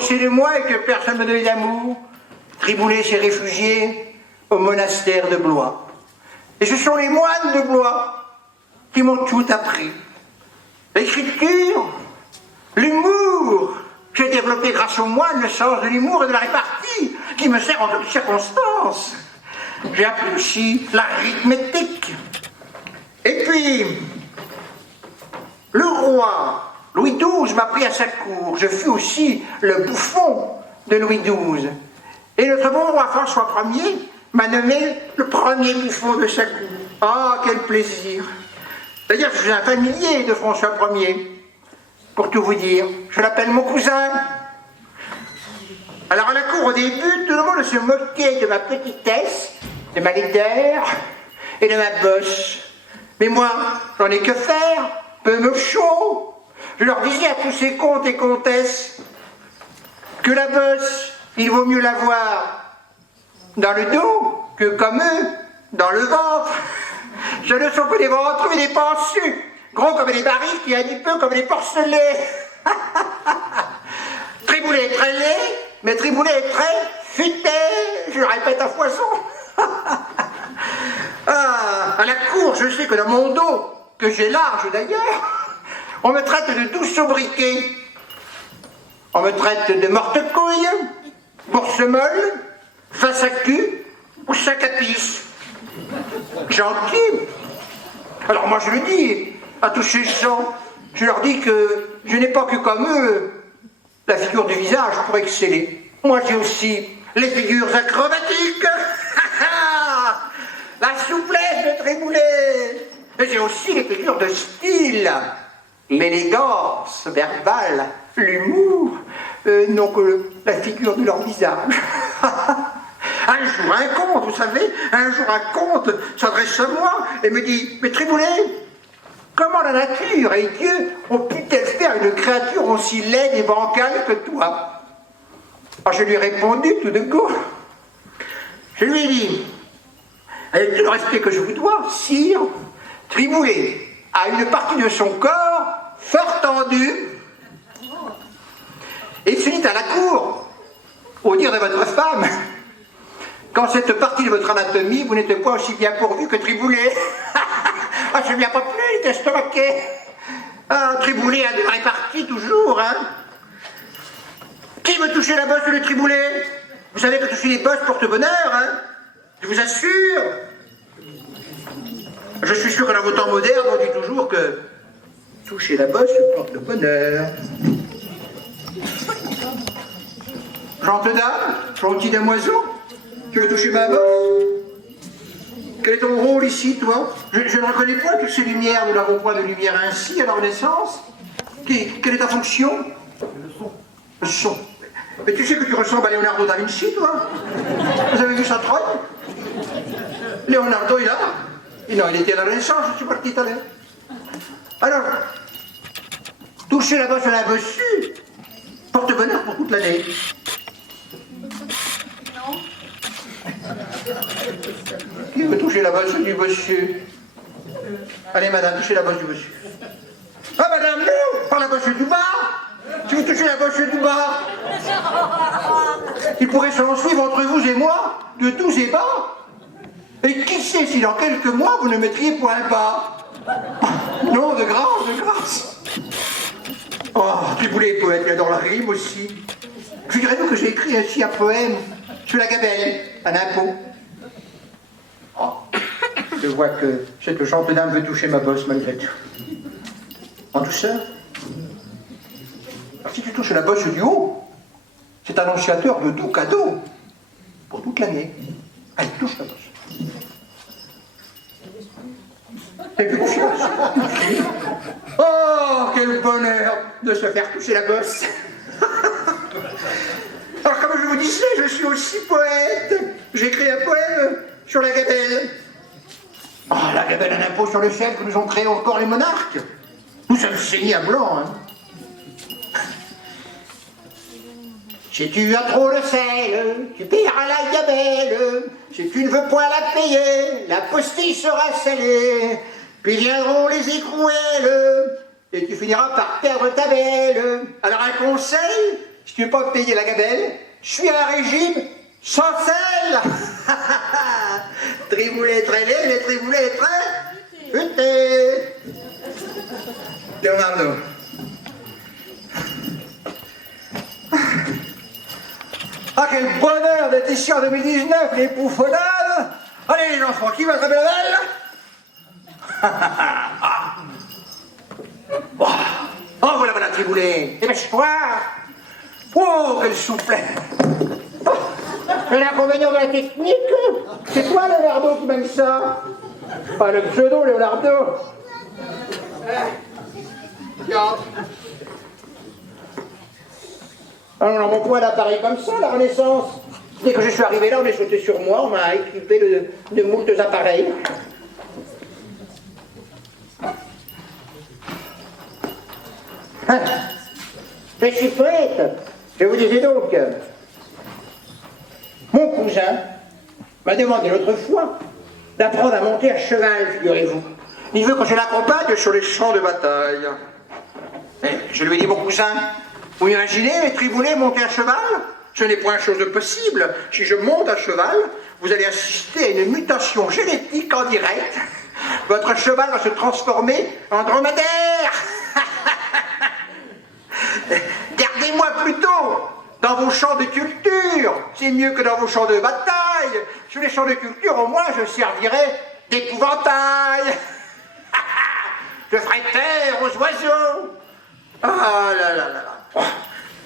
C'est de moi et que personne ne me donnait d'amour. Triboulet s'est réfugié au monastère de Blois. Et ce sont les moines de Blois qui m'ont tout appris. L'écriture, l'humour. J'ai développé grâce aux moines le sens de l'humour et de la répartie qui me sert en toutes circonstances. J'ai appris aussi l'arithmétique. Et puis, le roi Louis XII m'a pris à sa cour. Je fus aussi le bouffon de Louis XII. Et notre bon roi François Ier m'a nommé le premier bouffon de sa cour. Ah, quel plaisir! D'ailleurs, je suis un familier de François Ier. Pour tout vous dire, je l'appelle mon cousin. Alors à la cour, au début, tout le monde se moquait de ma petitesse, de ma laideur et de ma bosse. Mais moi, j'en ai que faire, peu me chaud. Je leur disais à tous ces comtes et comtesses que la bosse, il vaut mieux l'avoir dans le dos que comme eux, dans le ventre. Ce ne sont que des ventrus et des pensus, gros comme des barriques et un petit peu comme des porcelets. Triboulet est très laid, mais Triboulet est très futé, je le répète à foison. Ah, à la cour, je sais que dans mon dos, que j'ai large d'ailleurs, on me traite de douce sobriquet. On me traite de morte-couille, bourse-molle, face à cul ou sac à pisse. Gentil. Alors moi je le dis à tous ces gens, je leur dis que je n'ai pas que comme eux la figure du visage pour exceller. Moi j'ai aussi les figures acrobatiques, la souplesse de Triboulet, et j'ai aussi les figures de style, l'élégance verbale, l'humour, non que la figure de leur visage. Un jour, un comte, vous savez, un jour un comte s'adresse à moi et me dit « Mais Triboulet, comment la nature et Dieu ont pu-t-elle faire une créature aussi laide et bancale que toi ?» Alors je lui ai répondu tout de go. Je lui ai dit « Avec tout le respect que je vous dois, sire, Triboulet a une partie de son corps fort tendue et il se dit à la cour, au dire de votre femme, quand cette partie de votre anatomie, vous n'êtes pas aussi bien pourvu que Triboulet. » Ah, je ne lui ai pas plu, il était estomaqué. Ah, Triboulet a des réparties toujours, hein. Qui veut toucher la bosse de Triboulet? Vous savez que toucher les bosses porte bonheur, hein. Je vous assure. Je suis sûr que dans vos temps modernes, on dit toujours que toucher la bosse porte le bonheur. Gente dame, gentil damoiseau, tu veux toucher ma bosse? Quel est ton rôle ici, toi? Je ne reconnais point toutes ces lumières, nous n'avons point de lumière ainsi à la Renaissance. Quelle est ta fonction? Le son. Le son. Mais tu sais que tu ressembles à Leonardo da Vinci, toi? Vous avez vu sa trogne? Leonardo, il a? Non, il était à la Renaissance, je suis parti tout à l'heure. Alors, toucher la bosse à la bossu porte bonheur pour toute l'année. Non. Qui veut toucher la bosse du bossu? Allez, madame, touchez la bosse du bossu. Ah, madame, non, pas la bosse du bas. Tu veux toucher la bosse du bas? Il pourrait s'en suivre entre vous et moi de tous et bas. Et qui sait si dans quelques mois vous ne mettriez point bas? Non, de grâce, de grâce. Oh, Triboulet est poète, il adore la rime aussi. Figurez-vous que j'ai écrit ainsi un poème sur la gabelle, un impôt. Oh, je vois que cette gente dame veut toucher ma bosse malgré tout. En douceur. Alors, si tu touches la bosse du haut, c'est annonciateur de doux cadeaux pour toute l'année. Allez, touche la bosse. T'as plus confiance? Oh, quel bonheur de se faire toucher la bosse. Alors, comme je vous disais, je suis aussi poète. J'ai écrit un poème sur la gabelle. Oh, la gabelle, un impôt sur le sel que nous ont créé encore les monarques. Nous sommes saignés à blanc, hein. Si tu as trop de sel, tu paieras la gabelle. Si tu ne veux point la payer, la postille sera salée. Puis viendront les écrouelles, et tu finiras par perdre ta belle. Alors un conseil, si tu veux pas me payer la gabelle, je suis à un régime sans sel. Triboulet très laid, mais triboulet très futé. Leonardo. Ah, quel bonheur d'être ici en 2019, les bouffonnades. Allez les enfants, qui va attraper la belle? Oh, voilà, voilà, Triboulet. Dépêche-toi. Oh, quelle souplesse. Oh, l'inconvénient de la technique, c'est toi, Leonardo, qui m'a mis ça. Pas le pseudo, Leonardo. Tiens. Alors, on m'envoie un appareil comme ça, la Renaissance. Dès que je suis arrivé là, on est sauté sur moi, on m'a équipé de moultes appareils. Hein? Je suis prête. Je vous disais donc, mon cousin m'a demandé l'autre fois d'apprendre à monter à cheval, figurez-vous. Il veut que je l'accompagne sur les champs de bataille. Et je lui ai dit, mon cousin, vous imaginez les Triboulets monter à cheval? Ce n'est point chose de possible. Si je monte à cheval, vous allez assister à une mutation génétique en direct. Votre cheval va se transformer en dromadaire. Gardez-moi plutôt dans vos champs de culture. C'est mieux que dans vos champs de bataille. Sur les champs de culture, au moins, je servirai d'épouvantail. Je ferai taire aux oiseaux. Ah là là là là.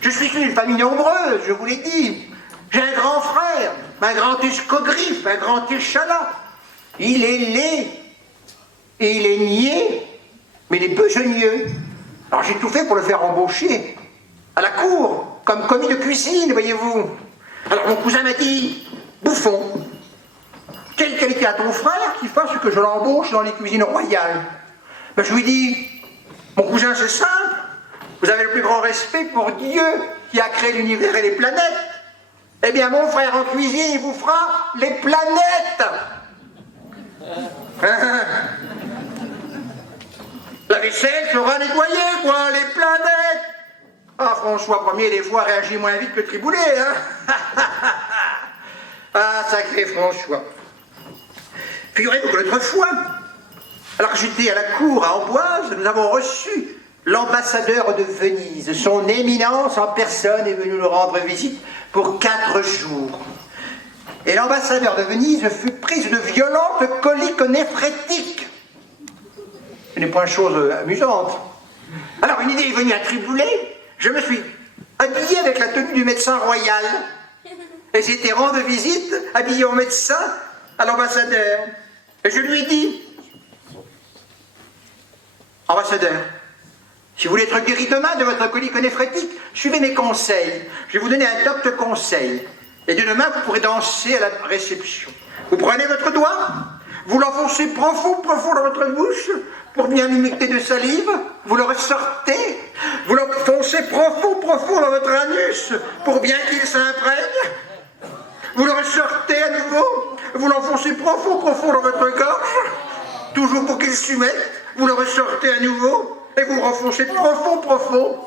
Je suis une famille nombreuse, je vous l'ai dit. J'ai un grand frère, un grand escogriffe, un grand échalas. Il est laid, et il est niais, mais il est besogneux. Alors j'ai tout fait pour le faire embaucher à la cour, comme commis de cuisine, voyez-vous. Alors mon cousin m'a dit, bouffon, quelle qualité a ton frère qui fasse que je l'embauche dans les cuisines royales? Ben, je lui dis, mon cousin c'est simple. Vous avez le plus grand respect pour Dieu qui a créé l'univers et les planètes. Eh bien, mon frère en cuisine, il vous fera les planètes. La vaisselle sera nettoyée, quoi, les planètes. Ah, François Ier, des fois, réagit moins vite que Triboulet, hein. Ah, sacré François. Figurez-vous que l'autre fois, alors que j'étais à la cour à Amboise, nous avons reçu l'ambassadeur de Venise. Son éminence en personne est venue nous rendre visite pour 4 jours. Et l'ambassadeur de Venise fut prise de violentes coliques néphrétiques. Ce n'est point chose amusante. Alors une idée est venue à Triboulet, je me suis habillé avec la tenue du médecin royal. Et j'étais rendre visite, habillé en médecin, à l'ambassadeur. Et je lui ai dit, ambassadeur, si vous voulez être guéri demain de votre colique néphrétique, suivez mes conseils. Je vais vous donner un docte conseil. Et de demain, vous pourrez danser à la réception. Vous prenez votre doigt, vous l'enfoncez profond, profond dans votre bouche, pour bien limiter de salive, vous le ressortez, vous l'enfoncez profond, profond dans votre anus, pour bien qu'il s'imprègne, vous le ressortez à nouveau, vous l'enfoncez profond, profond dans votre gorge, toujours pour qu'il s'y mette, vous le ressortez à nouveau, et vous renfoncez profond, profond.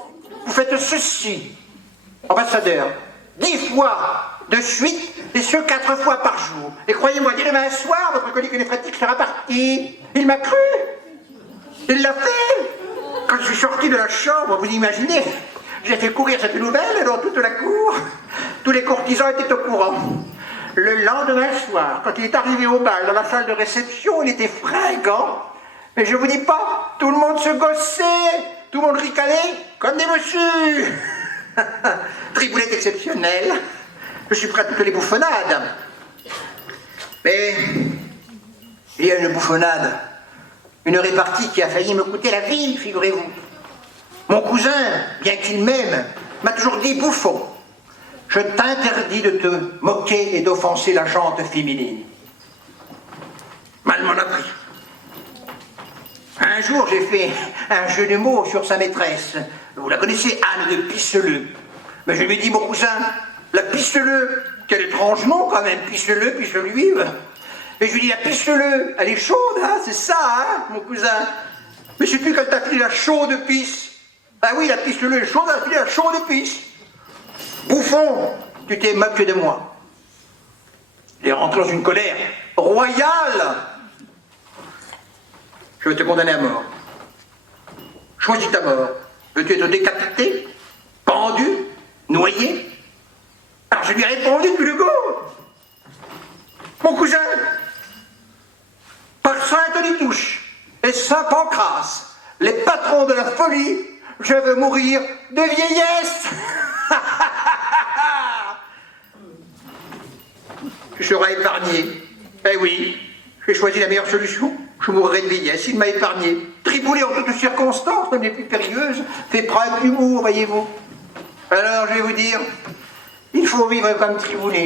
Vous faites ceci, ambassadeur, 10 fois de suite, et ce 4 fois par jour. Et croyez-moi, dès demain soir, votre colique néphrétique sera parti. Il m'a cru. Il l'a fait. Quand je suis sorti de la chambre, vous imaginez, j'ai fait courir cette nouvelle dans toute la cour. Tous les courtisans étaient au courant. Le lendemain soir, quand il est arrivé au bal, dans la salle de réception, il était fringant. Mais je vous dis pas, tout le monde se gossait, tout le monde ricanait comme des moussus. Triboulet exceptionnel. Je suis prêt à toutes les bouffonnades. Mais il y a une bouffonnade, une répartie qui a failli me coûter la vie, figurez-vous. Mon cousin, bien qu'il m'aime, m'a toujours dit, bouffon, je t'interdis de te moquer et d'offenser la gente féminine. Mal m'en a pris. Un jour, j'ai fait un jeu de mots sur sa maîtresse. Vous la connaissez, Anne de Pisseleu. Mais je lui ai dit, mon cousin, la Pisseleu, quel étrange nom quand même, Pisseleu, Pisseluive. Et je lui ai dit, la Pisseleu, elle est chaude, hein, c'est ça, hein, mon cousin. Mais je sais plus qu'elle t'a filé la chaude pisse. Ah oui, la Pisseleu est chaude, elle a filé la chaude pisse. Bouffon, tu t'es moqué de moi. Il est rentré dans une colère royale. Je vais te condamner à mort. Choisis ta mort. Veux-tu être décapité, pendu, noyé? Alors je lui ai répondu depuis le go. Mon cousin, par Saint-Denis-Touche et Saint-Pancrace, les patrons de la folie, je veux mourir de vieillesse. Tu seras épargné. Eh oui, j'ai choisi la meilleure solution. Je mourrai de vieillesse, il m'a épargné. Triboulet en toutes circonstances, même les plus périlleuses, fait preuve d'humour, voyez-vous. Alors, je vais vous dire, il faut vivre comme Triboulet.